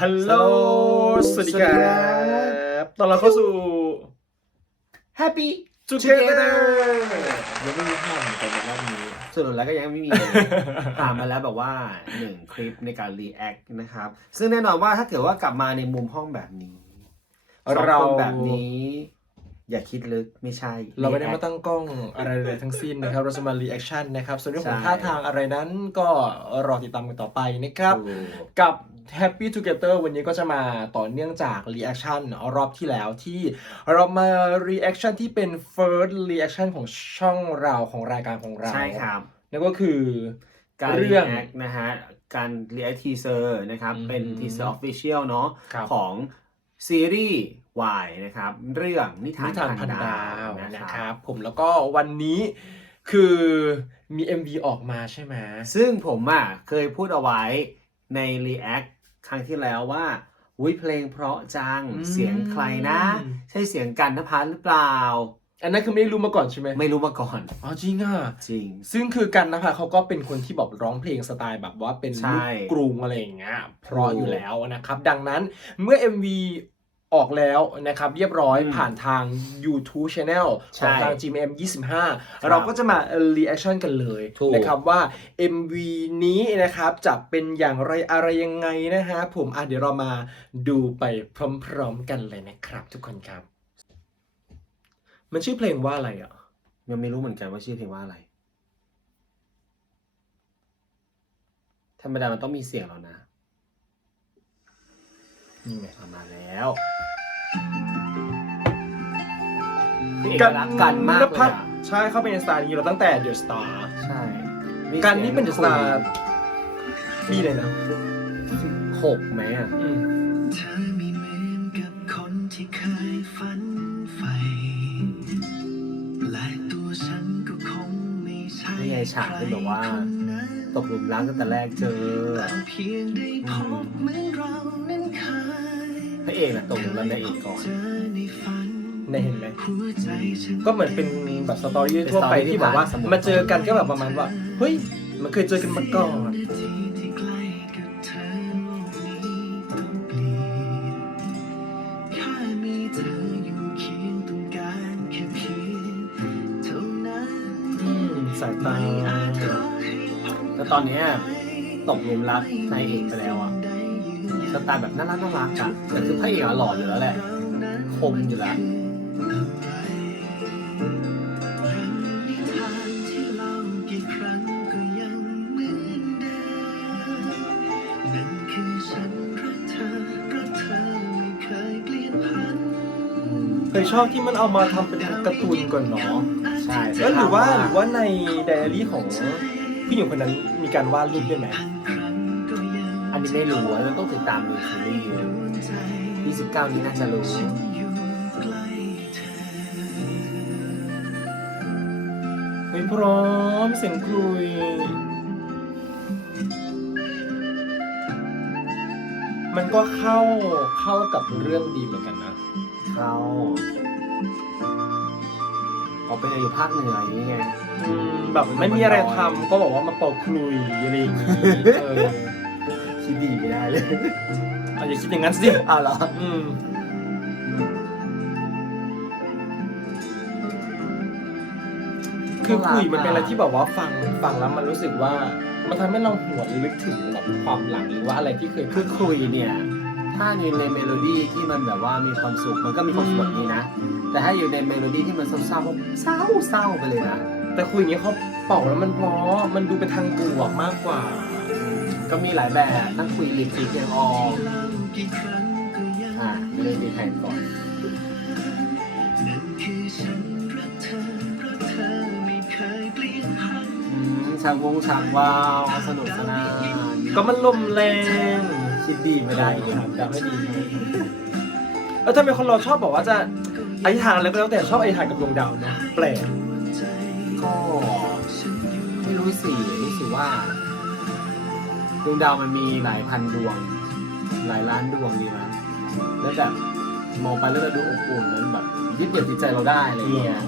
ฮัลโหลสสวัวัสสดีดีคครัรับบตอนเราเข้าสู่ Happy Together ยังไม่มีภาพเหมือนกันในรอบนี้สรุปแล้วก็ยังไม่มี ผ่านมาแล้วแบบว่าหนึ่งคลิปในการ react นะครับ ซึ่งแน่นอนว่าถ้าเกิดว่ากลับมาในมุมห้องแบบนี้สองเราคนแบบนี้ อย่าคิดลึกไม่ใช่ เราไม่ได้มา react ตั้งกล้องอะไรเลยทั้งสิ้นนะครับ เราจะมา reaction นะครับ ส่วนเรื่องของใช่ท่าทางอะไรนั้นก็รอติดตามกันต่อไปนะครับถูกกับ Happy Together วันนี้ก็จะมาต่อเนื่องจาก reaction รอบที่แล้วที่เรามา reaction ที่เป็น first reaction ของช่องเราของรายการของเรา ใช่ครับ นั่นก็คือการเรื่อง react นะฮะการ react teaser นะครับอืมเป็น teaser official เนาะครับของซีรีส์ Y นะครับ เรื่องนิทานนิทานพัพันนดาดาววนะนะคครัรับบผมแล้วก็วันนี้คือมี MV ออกมาใช่ไหมซึ่งผมอะเคยพูดเอาไว้ใน react ครั้งที่แล้วว่าอุ้ยเพลงเพราะจังอืมเสียงใครนะ ใช่เสียงกันนภัสหรือเปล่า อันนั้นคือไม่รู้มาก่อนใช่ไหมไม่รู้มาก่อนอ๋อจริงอะจริง ซึ่งคือกันนะคะเขาก็เป็นคนที่แบบร้องเพลงสไตล์แบบว่าเป็นใช่ลูกกรุงอะไรอย่างเงี้ยเพราะถูกอยู่แล้วนะครับ ดังนั้นเมื่อ MV ออกแล้วนะครับเรียบร้อยอืมผ่านทาง YouTube Channel ใช่ของทาง GMM 25 เราก็จะมา reaction กันเลยถูกนะครับว่า MV นี้นะครับจะเป็นอย่างไรอะไรยังไงนะฮะผมอะเดี๋ยวเรามาดูไปพร้อมๆกันเลยนะครับ ทุกคนครับ มันชื่อเพลงว่าอะไรอะยังไม่รู้เหมือนกันว่าชื่อเพลงว่าอะไร ธรรมดามันต้องมีเสียงแล้วนะ นี่ไงเอามาแล้วคือเอกลักษณ์กันมากเลยพัฒอะใช่เขาเป็นสไตล์นี้เราตั้งแต่เดอะสตาร์ใช่กันนี่เป็นเดอะสตาร์ปีเลยนะหกไหมอะอืมเธอไม่เหมือนกับคนที่เคยฝันใฝ่และตัวฉันก็คงไม่ใช่นี่ไงฉากที่แบบว่าใครคนนั้น ตกหลุมรักตั้งแต่แรกเจอแต่เพียงได้พบเหมือนเรานั้นเคยพระเอกน่ะตกหลุมรักนางเอกก่อนเจอในฝันได้เห็นไหมหัวใจฉันก็เหมือนเป็นแบบสตอรี่ทั่วไปเป็นสตอรี่ที่แบบว่าที่ผ่านสมุดมาเจอกันก็แบบประมาณว่าเฮ้ยมันเคยเจอกันมาก่อน อนเนี้ยตกหลุมรักนายเอกไปแล้วอะสไตล์แบบน่ารักน่ารักอะแต่คือพระเอกอะหล่ออยู่แล้วแหละ คมอยู่แล้วนิทานที่เล่ากี่ครั้งก็ยังเหมือนเดิมนั่นคือฉันรักเธอรักเธอไม่เคยเปลี่ยนผันเคยชอบที่มันเอามาทำเป็นการ์ตูนก่อนเนาะใช่แล้วหรือว่าหรือว่าในไดอารี่ของผู้หญิงคนนั้น มีการวาดรูปด้วยไหม อันนี้ไม่รู้อะเราต้องติดตามดูซีรีส์อยู่29 นี้น่าจะรู้เฮ้ยพร้อมเสียงคลุย มันก็เข้าเข้ากับเรื่องดีเหมือนกันนะ เขาออกไปอยู่ภาคเหนืออย่างนี้ไง อืมแบบไม่มีอะไรทำก็บอกว่ามาเป่าคลุยอะไรอย่างงี้เออคิดดีไม่ได้เลยอะอย่าคิดอย่างนั้นสิอ้าวเหรออืมคือคุยมันเป็นอะไรที่แบบว่าฟังฟังแล้วมันรู้สึกว่า มันทำให้เราหวนลึกถึงแบบความหลังหรือว่าอะไรที่เคยคืผ่าอนคุยเนี่ย ถ้าอยู่ในเมโลดี้ที่มันแบบว่ามีความสุขมันก็มีความสุขแบบนี้นะ แต่ถ้าอยู่ในเมโลดี้ที่มันเศร้าๆเศร้าเศร้าๆไปเลยนะแต่คุยอย่างนี้เขาเป่าแล้วมันเพราะมันดูเป็นทางบวกมากกว่า ก็มีหลายแบบทั้งคุยลิปซีเพียงออมอะเรื่องดีแทนก่อนนั่นคือฉันรักเธอรักเธอไม่เคยเปลี่ยนผันอืมฉากวงฉากวาวสนุกสนานก็มันลมแรง คิดดีไม่ได้อีกครับอยากให้ดีแล้วทำไมคนเราชอบบอกว่าจะอธิษฐานอะไรก็แล้วแต่ชอบอธิษฐานกับดวงดาวนะแปลกก็ไม่รู้สิรู้สึกว่าดวงดาวมันมีหลายพันดวง หลายล้านดวงดีมั้ยแล้วแบบมองไปแล้วก็ดูอบอุ่นนั้นแบบยึดเหนี่ยวจิตใจเราได้อะไรเงี้ย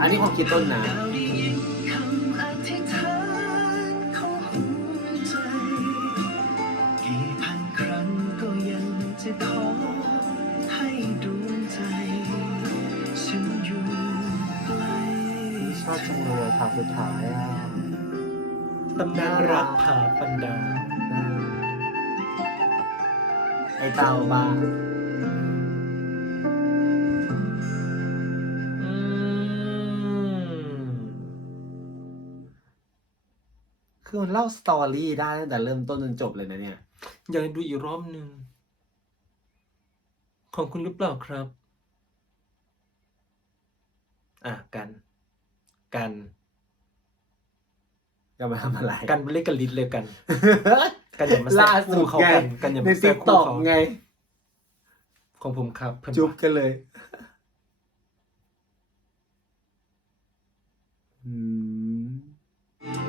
อันนี้ความคิดต้นนะ สุดท้ายอะตำนานรักผาปันดาเออไอเต่าบ้างอืม คือมันเล่าสตอรี่ได้ตั้งแต่เริ่มต้นจนจบเลยนะเนี่ย อยากดูอีกรอบหนึ่ง ของคุณหรือเปล่าครับ อะกัน กัน จะมาทำอะไรกันไปเล่นกันลิดเลยกัน กันอย่ามาแซะล่าสุคู่ดเขาไงกันกันอย่าในมาแซะติ๊กคู่ต็อกเขาไง ของผมครับเพื่อนจุ๊บกันเลย อืม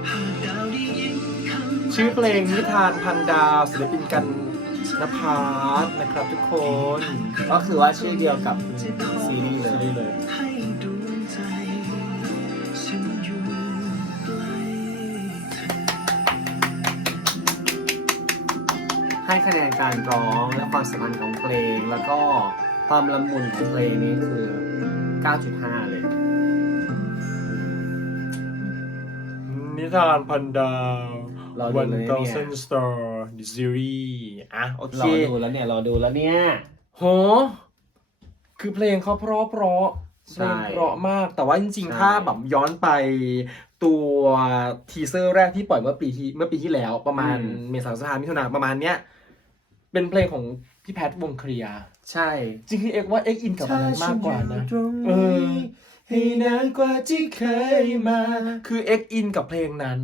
หากดาวได้ยินคำชื่อเพลงนิทานพันดาวศิลปินกันนภาสนะครับทุกคน ก็คือว่าชื่อเดียวกับซีรีส์เลซีรียส์เลย ให้คะแนนการร้องและความสัมพันธ์ของเพลง แล้วก็ความละมุนของเพลงนี้คือ 9.5 เลย นิทานพันดาวรอดู One เลยเนี่ย Thousand Star The Series อะ โอเค รอดูแล้วเนี่ยรอดูแล้วเนี่ย โห คือเพลงเขาเพราะเพราะเพใช่ลงเพราะมาก แต่ว่าจริงใช่ ๆ ถ้าแบบย้อนไปตัวทีเซอร์แรกที่ปล่อยเมื่อปีที่เมื่อปีที่แล้วประมาณเมษาสภามิถุนาประมาณเนี้ย เป็นเพลงของพี่แพทวงเคลียร์ใช่จริงๆเอกว่าเอกอินกับมันนั้นมากกว่านะตรงเออ ให้นานกว่าที่เคยมา คือเอกอินกับเพลงนั้น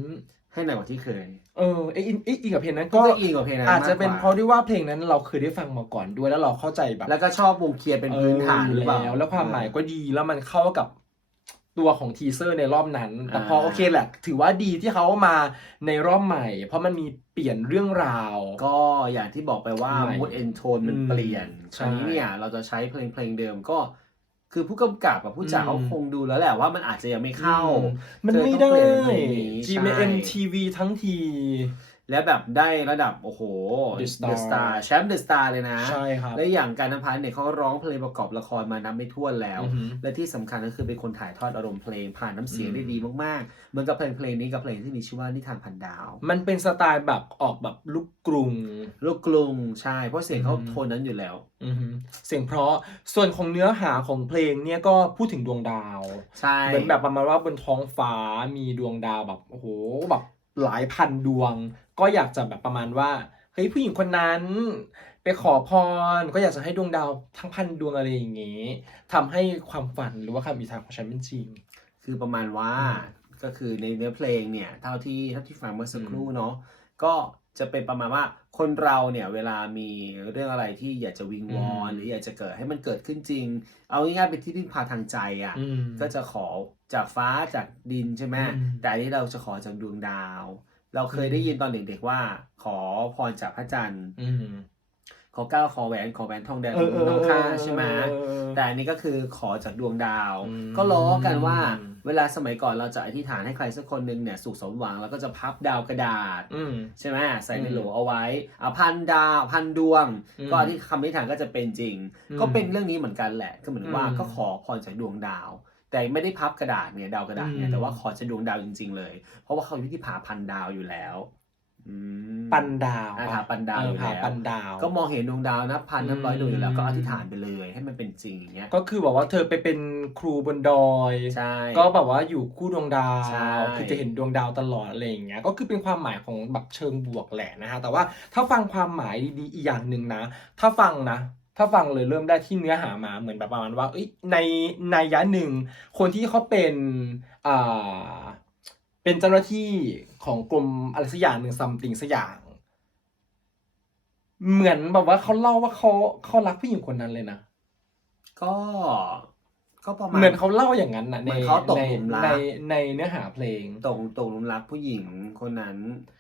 ให้หนักกว่าที่เคย เออเอกอินเอกอินกับเพลงนั้นก็ก็อินกว่าเพลงนั้นอาจจะเป็นมกกว่เพราะด้วยว่าเพลงนั้นเราเคยได้ฟังมาก่อนด้วยแล้วเราเข้าใจแบบแล้วก็ชอบวงเคลียร์เป็นพื้นฐานหรือเปล่าแล้วแล้วความหมายก็ดีแล้วมันเข้ากับ ตัวของทีเซอร์ในรอบนั้น แต่พออ่าโอเคแหละ ถือว่าดีที่เขามาในรอบใหม่ เพราะมันมีเปลี่ยนเรื่องราว ก็อย่างที่บอกไปว่าใหม่มูดเอนโทนมันอืมเปลี่ยนใช่คราวนี้เนี่ยเราจะใช้เพลงเพลงเดิมก็คือผู้กำกับกับผู้จัดอืมเขาคงดูแล้วแหละว่ามันอาจจะยังไม่เข้าอืมมันเธอไม่ต้ได้องเปลี่ยนเพลงนี้ GMM ใช่ TV ทั้งที และแบบได้ระดับ โอ้โห The Star Star แชมป์เดอะสตาร์เลยนะ ใช่ครับและอย่างการนภัสเนี่ยเขาร้องเพลงประกอบละครมานับไม่ถ้วนแล้ว อือหือ และที่สำคัญก็คือเป็นคนถ่ายทอดอารมณ์เพลงผ่านน้ำเสียงอืม ได้ดีมากๆ เหมือนกับเพลงเพลงนี้กับเพลงที่มีชื่อว่านิทานพันดาว มันเป็นสไตล์แบบออกแบบลูกกรุง ลูกกรุงใช่ เพราะเสียงเขาอืม โทนนั้นอยู่แล้ว อือหือเสียงเพราะส่วนของเนื้อหาของเพลงเนี่ยก็พูดถึงดวงดาว ใช่ เหมือนแบบประมาณว่าบนท้องฟ้ามีดวงดาวแบบโอ้โหแบบ หลายพันดวง ก็อยากจะแบบประมาณว่าเฮ้ยผู้หญิงคนนั้นไปขอพรก็อยากจะให้ดวงดาวทั้งพันดวงอะไรอย่างงี้ทำให้ความฝันหรือว่าคำอิทานของฉันเป็นจริง คือประมาณว่าก็คือในเนื้อเพลงเนี่ยเท่าที่เท่าที่ฟังเมื่อสักครู่เนาะ ก็จะเป็นประมาณว่าคนเราเนี่ยเวลามีเรื่องอะไรที่อยากจะวิงวอนหรืออยากจะเกิดให้มันเกิดขึ้นจริง เอาง่ายๆเป็นที่พึ่งพาทางใจอะอืมก็จะขอจากฟ้าจากดินใช่ไหมอืมแต่อันนี้เราจะขอจากดวงดาว เราเคยได้ยินตอนเด็กๆว่า ขอพรจากพระจันทร์อืมขอเก้าวขอแหวนขอแหวนทองแดงเออเออทองคำใช่ไหมเออแต่อันนี้ก็คือขอจากดวงดาวอืมก็ล้อกันว่า เวลาสมัยก่อนเราจะอธิษฐานให้ใครสักคนหนึ่งเนี่ยสุขสมหวังแล้วก็จะพับดาวกระดาษอืม ใช่ไหมใส่ในอืมโหลเอาไว้เอาพันดาวพันดวง อืมก็อธิษคำอธิษฐานก็จะเป็นจริง อืมก็เป็นเรื่องนี้เหมือนกันแหละก็เหมือนว่าอืมก็ขอพรจากดวงดาว แต่ไม่ได้พับกระดาษเนี่ยดาวกระดาษเนี่อืยมแต่ว่าขอจากดวงดาวจริง ๆ เลย เพราะว่าเขาอยู่ที่ผาพันดาวอยู่แล้วอืม ปันดาวอ่าผาปันดาวอยู่เผาแล้วปันดาว ก็มองเห็นดวงดาวนับพันนับร้อยดวงอยู่แล้วอืม ก็อธิษฐานไปเลยให้มันเป็นจริงอย่างเงี้ยก็คือบอกว่าเธอไปเป็นครูบนดอย ใช่ ก็แบบว่าอยู่คู่ดวงดาใช่วคือจะเห็นดวงดาวตลอดอะไรอย่างเงี้ย ก็คือเป็นความหมายของแบบเชิงบวกแหละนะฮะ แต่ว่าถ้าฟังความหมายดีๆอีกอย่างหนึ่งนะ ถ้าฟังนะ ถ้าฟังเลยเริ่มได้ที่เนื้อหามาเหมือนแบบประมาณว่าเอ้ยในในยะหนึ่งคนที่เขาเป็นอ่า เป็นเจ้าหน้าที่ของกรมอะไรสักอย่างหนึ่งซัมติงสักอย่าง เหมือนแบบว่าเขาเล่าว่าเขาเขารักผู้หญิงคนนั้นเลยนะ ก็ก็ประมาณเหมือนเขาเล่าอย่างนั้นนะเหมืในอนเขาตกในหลุมรักในในเนื้อหาเพลงตกตกหลุมรักผู้หญิงคนนั้น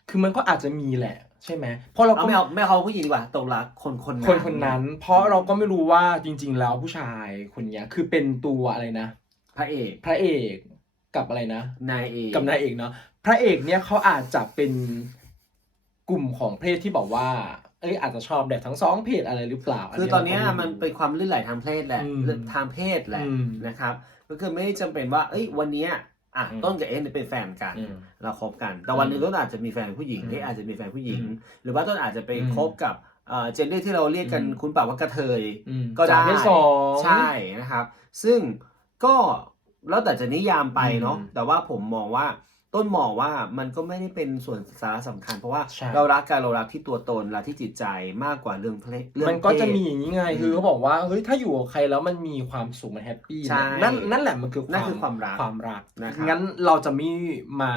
คือมันก็อาจจะมีแหละ ใช่ไหมเพราะเราเอาก็ไม่เอาไม่เอาผู้หญิงดีกว่าตกหลุมรักคนคนนั้นคนคนนั้น เพราะเราก็ไม่รู้ว่าจริง ๆ แล้วผู้ชายคนเนี้ยคือเป็นตัวอะไรนะพระเอก พระเอก กับอะไรนะ นายเอกกับนายเอกเนาะพระเอกเนี่ยเขาอาจจะเป็นกลุ่มของเพศที่บอกว่า เอ้ยอาจจะชอบแบบทั้งสองเพศอะไรหรือเปล่าคือตอนเนี้ยราก็มันไรู้เป็นความลื่นไหลทางเพศแหละอืมทางเพศแหละอืมนะครับ ก็คือไม่ได้จำเป็นว่า เอ้ย วันเนี้ยอะอืมต้นกับเอ็กเนี่ยเป็นแฟนกันอืมเราคบกัน แต่วันหนึ่งอืมต้นอาจจะมีแฟนผู้หญิงอืมเอ็กอาจจะมีแฟนผู้หญิงอืมหรือว่าต้นอาจจะไปอืมคบกับเอ่อเจนเดอร์ที่เราเรียกกันอืมคุณป่าว่ากระเทยอืมก็ได้จากเพศสองใช่นะครับ ซึ่งก็ แล้วแต่จะนิยามไปเนาะอืมแต่ว่าผมมองว่าต้นมองว่ามันก็ไม่ได้เป็นส่วนสาระสำคัญ เพราะว่าใช่เรารักกันเรารักที่ตัวตนรักที่จิตใจมากกว่าเรื่องเพลเรื่องมันก็จะเพศมีอย่างนี้ไงอืมคือเขาบอกว่าเฮ้ยถ้าอยู่กับใครแล้วมันมีความสุขมันแฮปปี้ใช่เนี่ยนั่นนั่นแหละมันคือนั่นคือความรักความรักนะครับงั้นเราจะไม่มา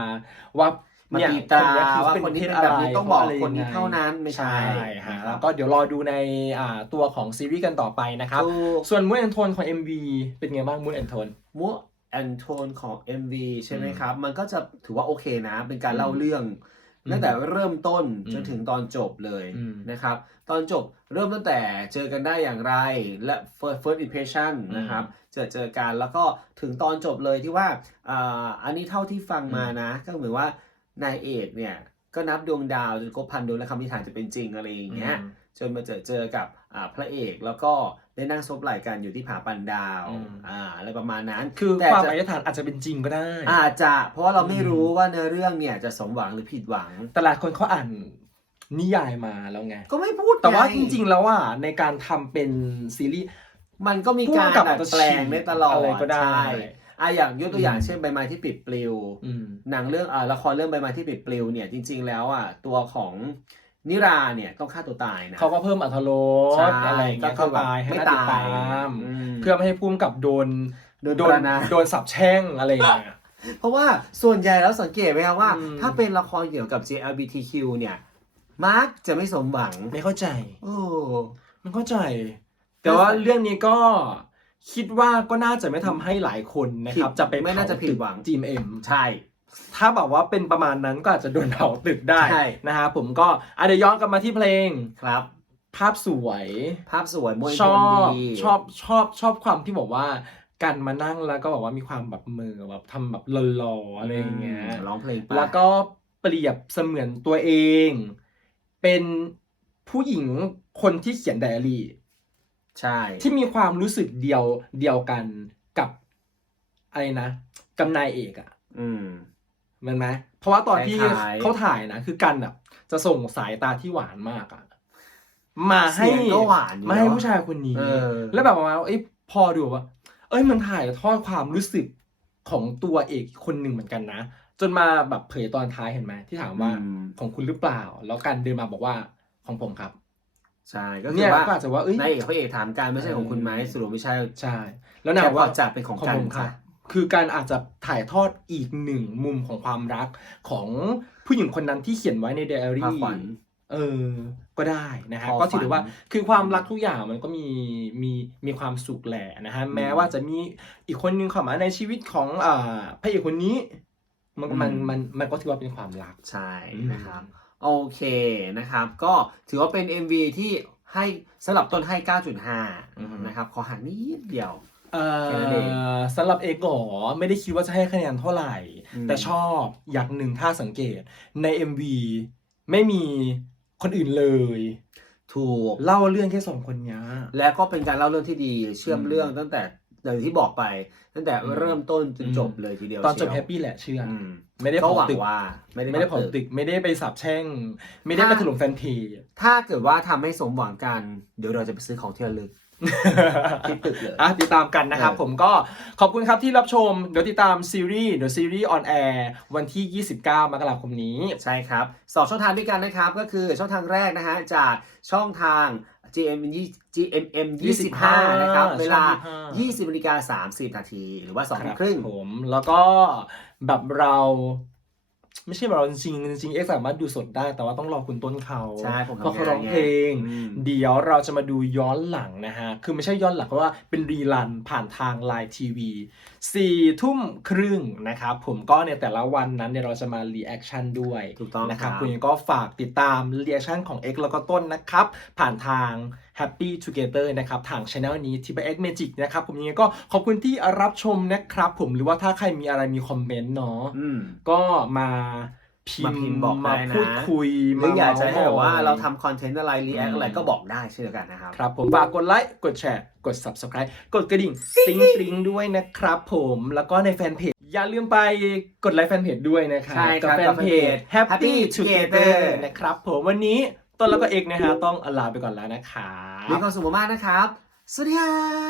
ว่ามาเนี่ยตีตราคนเนี้ยคือว่าเป็นคนนี้เพศเป็นอะแบไรบนี้ต้องบอกะไรคนนี้ยังไงเท่านั้นไม่ใช่ฮะนะครับแล้วก็เดี๋ยวรอดูในอ่าตัวของซีรีส์กันต่อไปนะครับถูกส่วนมูนแอนโทนของ MV เป็นไงบ้างมูนแอนโทนมู แอนโทนของ MV ใช่ไหมอืมครับ มันก็จะถือว่าโอเคนะ เป็นการอืมเล่าเรื่องอืมตั้งแต่เริ่มต้นอืมจนถึงตอนจบเลยอืมนะครับ ตอนจบเริ่มตั้งแต่เจอกันได้อย่างไรและ first first impression อืมนะครับเจอเจอกันแล้วก็ถึงตอนจบเลยที่ว่าอ่าอันนี้เท่าที่ฟังมานะ ก็เหมือนว่านายเอกเนี่ย ก็นับดวงดาวจนครบพันดวงและคำนิทานจะเป็นจริงอะไรอย่างเงี้ย จนมาเจอเจอกับอ่าพระเอกแล้วก็ได้นั่งซบไหล่กันอยู่ที่ผาปันดาวอืมอ่าอะไรประมาณนั้น คือแต่ความจะอธิษฐานอาจจะเป็นจริงก็ได้ อาจจะ เพราะว่าเราไม่อืมรู้ว่าเนื้อเรื่องเนี่ยจะสมหวังหรือผิดหวัง แต่หลายคนเขาอ่านนิยายมาแล้วไง ก็ไม่พูดแต่ว่าไจริง ๆ แล้วอะในการทำเป็นซีรีส์มันก็มีการผู้กำกับดัดแปลงได้ตลอดอะไรก็ได้ใช่อะอย่างยกตัวอย่างอืมเช่นใบไม้ที่ปิดปลิวอืมหนังเรื่องอ่าละครเรื่องใบไม้ที่ปิดปลิวเนี่ยจริง ๆ แล้วอะตัวของ นิราเนี่ยต้องฆ่าตัวตายนะเขาก็เพิ่มอรรถรใช่สอะไรอย่างเงี้ยก็คืเข้าอแบไปบให้ไม่น่าติดตายตามอืมเพื่อไม่ให้พุ่มกับโดนโดนโดปนระณาม โดนสับแช่งอะไรอย่างเงี้ย เพราะว่าส่วนใหญ่แล้วสังเกตไหมครับว่า อืม ถ้าเป็นละครเกี่ยวกับ JLBTQ เนี่ยมักจะไม่สมหวังไม่เข้าใจโอ้มันเข้าใจ แต่ว่าเรื่องนี้ก็คิดว่าก็น่าจะไม่ทำให้หลายคนนะครับ จะไปไม่น่าจะผิดหวัง จีมเอ็ม ใช่ ถ้าแบบว่าเป็นประมาณนั้นก็อาจจะโดนเผาตึกได้ใช่ นะฮะผมก็อะเดี๋ยวย้อนกลับมาที่เพลง ครับ ภาพสวย ภาพสวยมวยชอบดีชอบชอบชอบความที่บอกว่าการมานั่งแล้วก็บอกว่ามีความแบบมือแบบทำแบบหล่อๆอะไรอย่างเงี้ยมร้องเพลงไป แล้วก็เปรียบเสมือนตัวเอง เป็นผู้หญิงคนที่เขียนไดอารี่ ใช่ ที่มีความรู้สึกเดียวเดียวกันกับอะไรนะกับนายเอกอะอืม เหมันไหมเพราะว่าตอนที่ถ่ายๆเขาถ่ายนะคือกันอะจะส่งสายตาที่หวานมากอะมาให้เสียงก็หวานอยู่มาให้เนอะผู้ชายคนนี้เออแล้วแบบว่าเอ้ยพอดูว่า เอ้ยมันถ่ายทอดความรู้สึกของตัวเอกคนหนึ่งเหมือนกันนะ จนมาแบบเผยตอนท้ายเห็นไหมที่ถามว่าอืมของคุณหรือเปล่า แล้วกันเดินมาบอกว่าของผมครับใช่ก็คืเนี่อยว่าก็อาจจะว่าเอ้ยนายเอกกับพระเอกถามกันไม่ใช่ของคุณไหมเออสรุปไม่ใช่ใช่ แล้วนาแค่ยพว่าอจัดเป็นของของกันผมครับจ้ะ คือการอาจจะถ่ายทอดอีกหนึ่งมุมของความรักของผู้หญิงคนนั้นที่เขียนไว้ในไดอาพารี่ขวัญเออ ก็ได้นะฮะพอก็ถือได้ว่าฝันคือความรักทุกอย่างมันก็มี มี มีความสุขแหละนะฮะอืมแม้ว่าจะมีอีกคนนึงเข้ามาในชีวิตของอ่าพระเอกคนนี้ มันอืมมัน มัน มันก็ถือว่าเป็นความรัก ใช่อืมนะครับ โอเค นะครับ ก็ถือว่าเป็น MV ที่ให้สำหรับต้นให้อือฮึ9.5 นะครับ ขอหักนิดเดียว เอ่แค่นั้นเองอสำหรับเอกหรอไม่ได้คิดว่าจะให้คะแนนเท่าไหร่ อืม แต่ชอบอย่างหนึ่งถ้าสังเกตใน MV ไม่มีคนอื่นเลย ถูก เล่าเรื่องแค่สองคนเนี้ย และก็เป็นการเล่าเรื่องที่ดีเชื่อมอืมเรื่องตั้งแต่อย่างที่บอกไป ตั้งแต่อืมเริ่มต้นจนอืม จบเลยทีเดียวตอนจบเชียวแฮปปี้แหละเชื่อออืมไม่ได้ก็เผาหวังตึกว่าไม่ได้ไม่ได้เผาตึก ไม่ได้ไปสาบแช่ง ไม่ได้ไปถล่มแฟนเพจถ้าเกิดว่าทำให้สมหวังกัน เดี๋ยวเราจะไปซื้อของที่ระลึก ที่ตึกเลยอะติดตามกันนะครับเออผมก็ขอบคุณครับที่รับชม เดี๋ยวติดตามซีรีส์เดี๋ยวซีรีส์ออนแอร์วันที่ 29 มกราคมนี้ใช่ครับสองช่องทางด้วยกันนะครับ ก็คือช่องทางแรกนะฮะจากช่องทาง GM GMM 25 นะครับ เวลาช่อง25 20นาฬิกา30 นาที หรือว่า2ทุ่มครึ่งผม แล้วก็แบบเรา ไม่ใช่แบบเราจริงๆจริงๆเอ็กซ์สามารถดูสดได้ แต่ว่าต้องรอคุณต้นเขาใช่ผมเพราะทำเขางานร้องไงเพลงอืมเดี๋ยวเราจะมาดูย้อนหลังนะฮะ คือไม่ใช่ย้อนหลังเพราะว่าเป็นรีลันผ่านทางไลน์ทีวีสี่ทุ่มครึ่งนะครับผมก็ในแต่ละวันนั้นเนี่ยเราจะมารีแอคชั่นด้วยถูกต้องนะครับครับคุณยังก็ฝากติดตามรีแอคชั่นของ X แล้วก็ต้นนะครับ ผ่านทาง Happy Together นะครับทางช anel นี้ที่ X Magic นะครับผมยังไงก็ขอบคุณที่รับชมนะครับ ผมหรือว่าถ้าใครมีอะไรมีคอมเมนต์เนาะอืม ก็มาพิมาพิมมพ์พ์บอกมาได้นะ พูดคุยหรืออยากจะให้แบบว่ามาเราทำคอนเทนต์อะไรรีแอคอืมอะไรก็บอกได้เช่นเดียวกันนะครับ ครับผมฝากกดไลค์กดแชร์ กด Subscribe กดกระดิ่งติ๊งติ๊งด้วยนะครับผมแล้วก็ในแฟนเพจอย่าลืมไปกดไลค์แฟนเพจด้วยนะครับใช่ครับกับแฟนเพจ กับ Happy Happy Together Together นะครับผมวันนี้ ต้นแล้วก็เอกนะฮะต้องลาไปก่อนแล้วนะคะมีความสุขมากๆนะครับ สวัสดีค่ะ